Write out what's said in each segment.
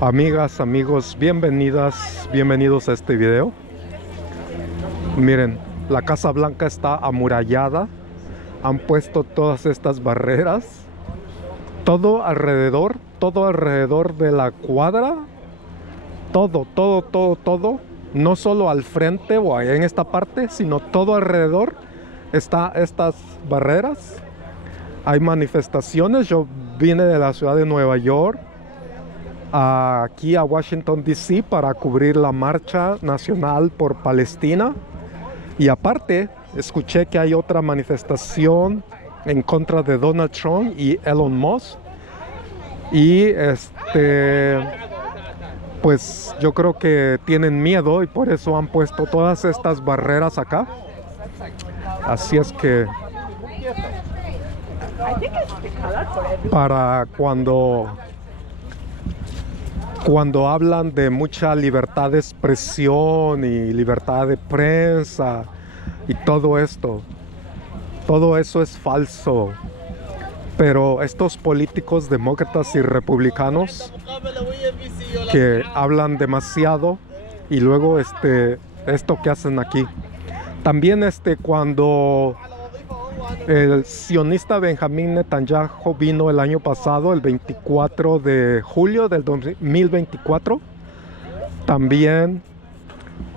Amigas, amigos, bienvenidos a este video. Miren, la Casa Blanca está amurallada. Han puesto todas estas barreras. Todo alrededor de la cuadra. Todo. No solo al frente o en esta parte, sino todo alrededor está estas barreras. Hay manifestaciones. Yo vine de la ciudad de Nueva York aquí a Washington DC para cubrir la marcha nacional por Palestina, y aparte escuché que hay otra manifestación en contra de Donald Trump y Elon Musk, y pues yo creo que tienen miedo y por eso han puesto todas estas barreras acá. Así es que para cuando hablan de mucha libertad de expresión y libertad de prensa y todo esto, todo eso es falso. Pero estos políticos demócratas y republicanos que hablan demasiado, y luego esto que hacen aquí. También cuando el sionista Benjamín Netanyahu vino el año pasado, el 24 de julio del 2024, también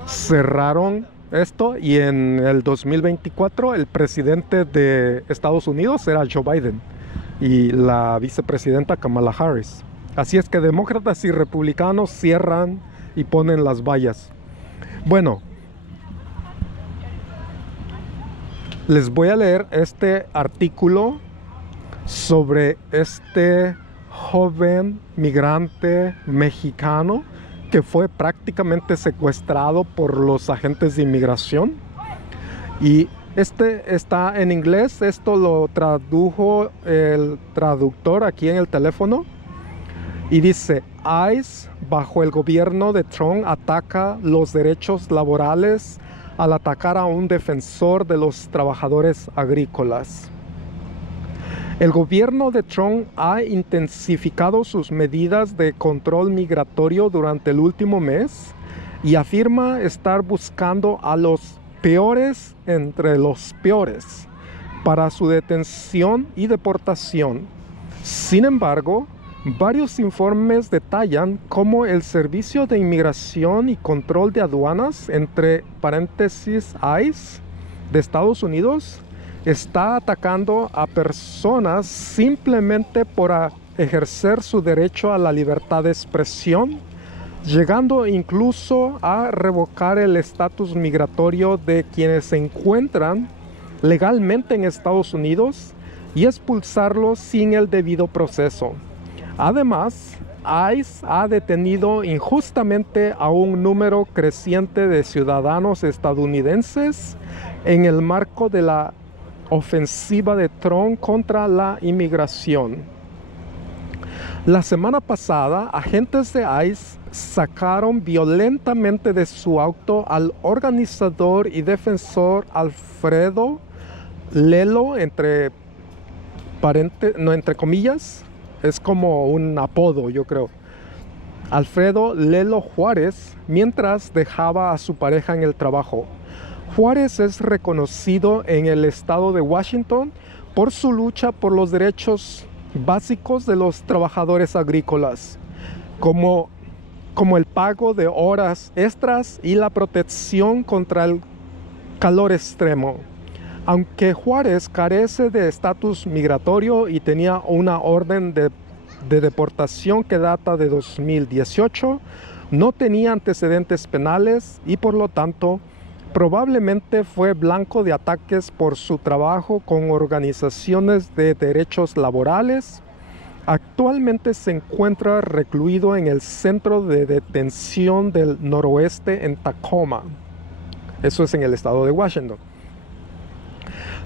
cerraron esto, y en el 2024 el presidente de Estados Unidos era Joe Biden y la vicepresidenta Kamala Harris. Así es que demócratas y republicanos cierran y ponen las vallas. Bueno, les voy a leer este artículo sobre este joven migrante mexicano que fue prácticamente secuestrado por los agentes de inmigración. Y está en inglés. Esto lo tradujo el traductor aquí en el teléfono. Y dice: ICE, bajo el gobierno de Trump, ataca los derechos laborales al atacar a un defensor de los trabajadores agrícolas. El gobierno de Trump ha intensificado sus medidas de control migratorio durante el último mes y afirma estar buscando a los peores entre los peores para su detención y deportación. Sin embargo, varios informes detallan cómo el Servicio de Inmigración y Control de Aduanas, entre paréntesis ICE, de Estados Unidos, está atacando a personas simplemente por ejercer su derecho a la libertad de expresión, llegando incluso a revocar el estatus migratorio de quienes se encuentran legalmente en Estados Unidos y expulsarlos sin el debido proceso. Además, ICE ha detenido injustamente a un número creciente de ciudadanos estadounidenses en el marco de la ofensiva de Trump contra la inmigración. La semana pasada, agentes de ICE sacaron violentamente de su auto al organizador y defensor Alfredo Lelo, entre comillas. Es como un apodo, yo creo. Alfredo Lelo Juárez, mientras dejaba a su pareja en el trabajo. Juárez es reconocido en el estado de Washington por su lucha por los derechos básicos de los trabajadores agrícolas, como el pago de horas extras y la protección contra el calor extremo. Aunque Juárez carece de estatus migratorio y tenía una orden de deportación que data de 2018, no tenía antecedentes penales y por lo tanto probablemente fue blanco de ataques por su trabajo con organizaciones de derechos laborales. Actualmente se encuentra recluido en el centro de detención del noroeste en Tacoma. Eso es en el estado de Washington.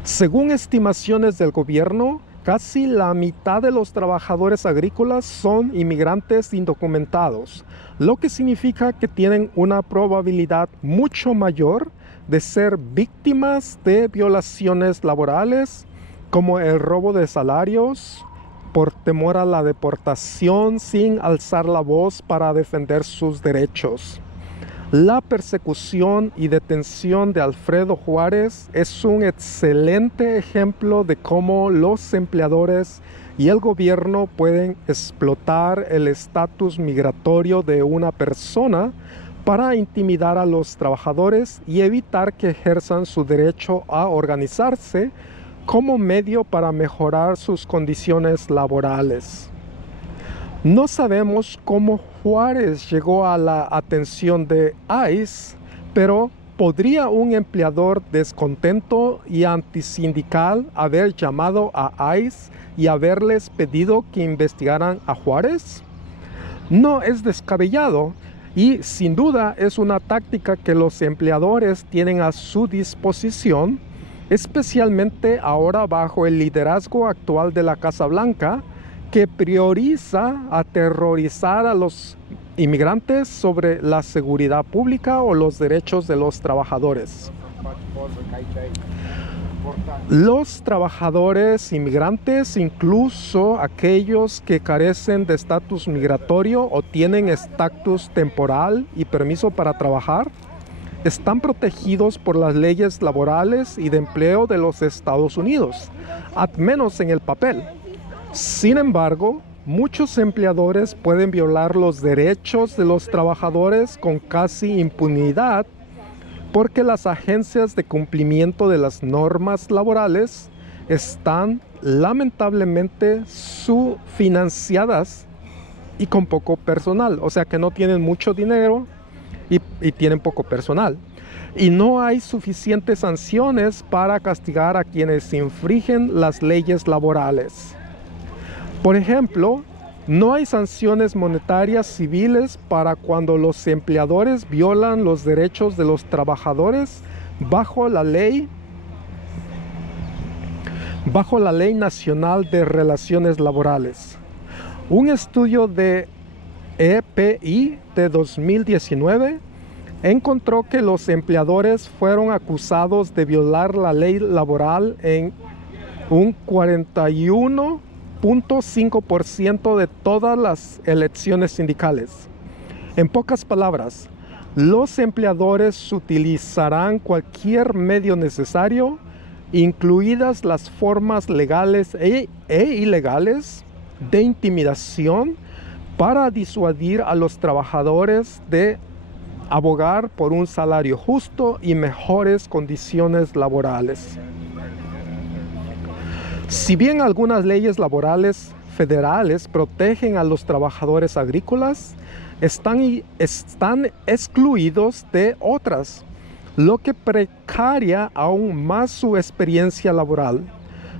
Según estimaciones del gobierno, casi la mitad de los trabajadores agrícolas son inmigrantes indocumentados, lo que significa que tienen una probabilidad mucho mayor de ser víctimas de violaciones laborales, como el robo de salarios, por temor a la deportación sin alzar la voz para defender sus derechos. La persecución y detención de Alfredo Juárez es un excelente ejemplo de cómo los empleadores y el gobierno pueden explotar el estatus migratorio de una persona para intimidar a los trabajadores y evitar que ejerzan su derecho a organizarse como medio para mejorar sus condiciones laborales. No sabemos cómo Juárez llegó a la atención de ICE, pero ¿podría un empleador descontento y antisindical haber llamado a ICE y haberles pedido que investigaran a Juárez? No es descabellado y sin duda es una táctica que los empleadores tienen a su disposición, especialmente ahora bajo el liderazgo actual de la Casa Blanca, que prioriza aterrorizar a los inmigrantes sobre la seguridad pública o los derechos de los trabajadores. Los trabajadores inmigrantes, incluso aquellos que carecen de estatus migratorio o tienen estatus temporal y permiso para trabajar, están protegidos por las leyes laborales y de empleo de los Estados Unidos, al menos en el papel. Sin embargo, muchos empleadores pueden violar los derechos de los trabajadores con casi impunidad porque las agencias de cumplimiento de las normas laborales están lamentablemente subfinanciadas y con poco personal, o sea que no tienen mucho dinero y tienen poco personal. Y no hay suficientes sanciones para castigar a quienes infringen las leyes laborales. Por ejemplo, no hay sanciones monetarias civiles para cuando los empleadores violan los derechos de los trabajadores bajo la Ley Nacional de Relaciones Laborales. Un estudio de EPI de 2019 encontró que los empleadores fueron acusados de violar la ley laboral en un 41.5% de todas las elecciones sindicales. En pocas palabras, los empleadores utilizarán cualquier medio necesario, incluidas las formas legales e ilegales de intimidación, para disuadir a los trabajadores de abogar por un salario justo y mejores condiciones laborales. Si bien algunas leyes laborales federales protegen a los trabajadores agrícolas, están excluidos de otras, lo que precaria aún más su experiencia laboral,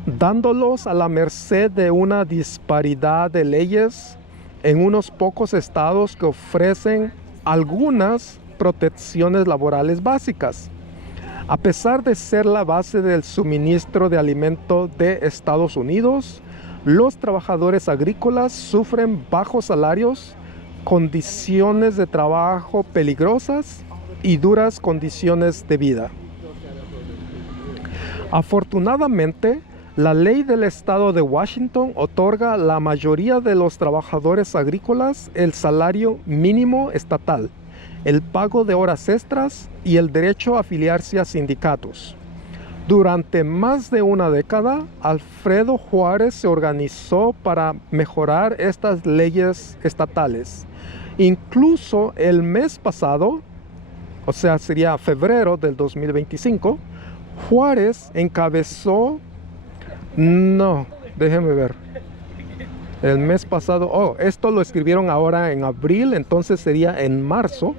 dándolos a la merced de una disparidad de leyes en unos pocos estados que ofrecen algunas protecciones laborales básicas. A pesar de ser la base del suministro de alimento de Estados Unidos, los trabajadores agrícolas sufren bajos salarios, condiciones de trabajo peligrosas y duras condiciones de vida. Afortunadamente, la ley del estado de Washington otorga a la mayoría de los trabajadores agrícolas el salario mínimo estatal, el pago de horas extras y el derecho a afiliarse a sindicatos. Durante más de una década, Alfredo Juárez se organizó para mejorar estas leyes estatales. Incluso el mes pasado, o sea, sería febrero del 2025, Juárez encabezó... No, déjenme ver. El mes pasado, esto lo escribieron ahora en abril, entonces sería en marzo.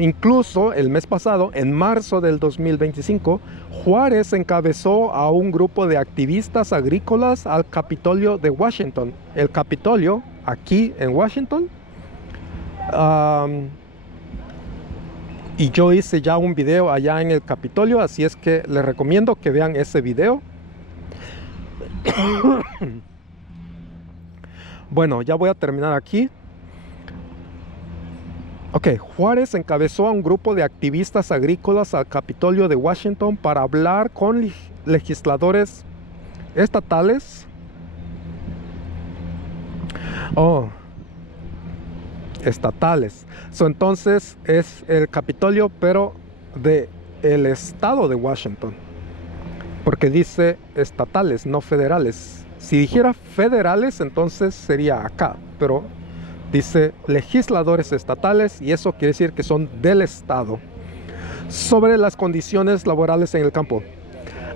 Incluso el mes pasado, en marzo del 2025, Juárez encabezó a un grupo de activistas agrícolas al Capitolio de Washington. El Capitolio, aquí en Washington. Y yo hice ya un video allá en el Capitolio, así es que les recomiendo que vean ese video. Bueno, ya voy a terminar aquí. Ok, Juárez encabezó a un grupo de activistas agrícolas al Capitolio de Washington para hablar con legisladores estatales. Estatales. Entonces es el Capitolio, pero de el estado de Washington. Porque dice estatales, no federales. Si dijera federales, entonces sería acá, pero dice legisladores estatales y eso quiere decir que son del estado. Sobre las condiciones laborales en el campo.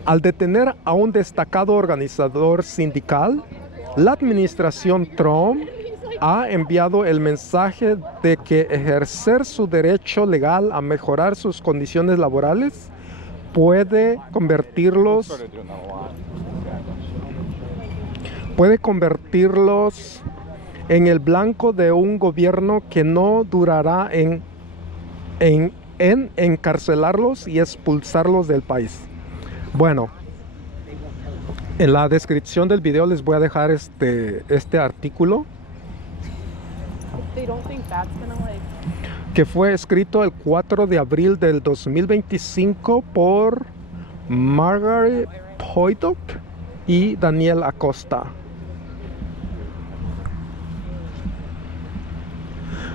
Al detener a un destacado organizador sindical, la administración Trump ha enviado el mensaje de que ejercer su derecho legal a mejorar sus condiciones laborales puede convertirlos en el blanco de un gobierno que no durará en encarcelarlos y expulsarlos del país. Bueno, en la descripción del video les voy a dejar este artículo que fue escrito el 4 de abril del 2025 por Margaret Poydok y Daniel Acosta.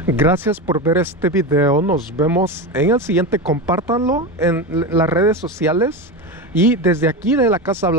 Gracias por ver este video. Nos vemos en el siguiente. Compártanlo en las redes sociales y desde aquí de la Casa Blanca.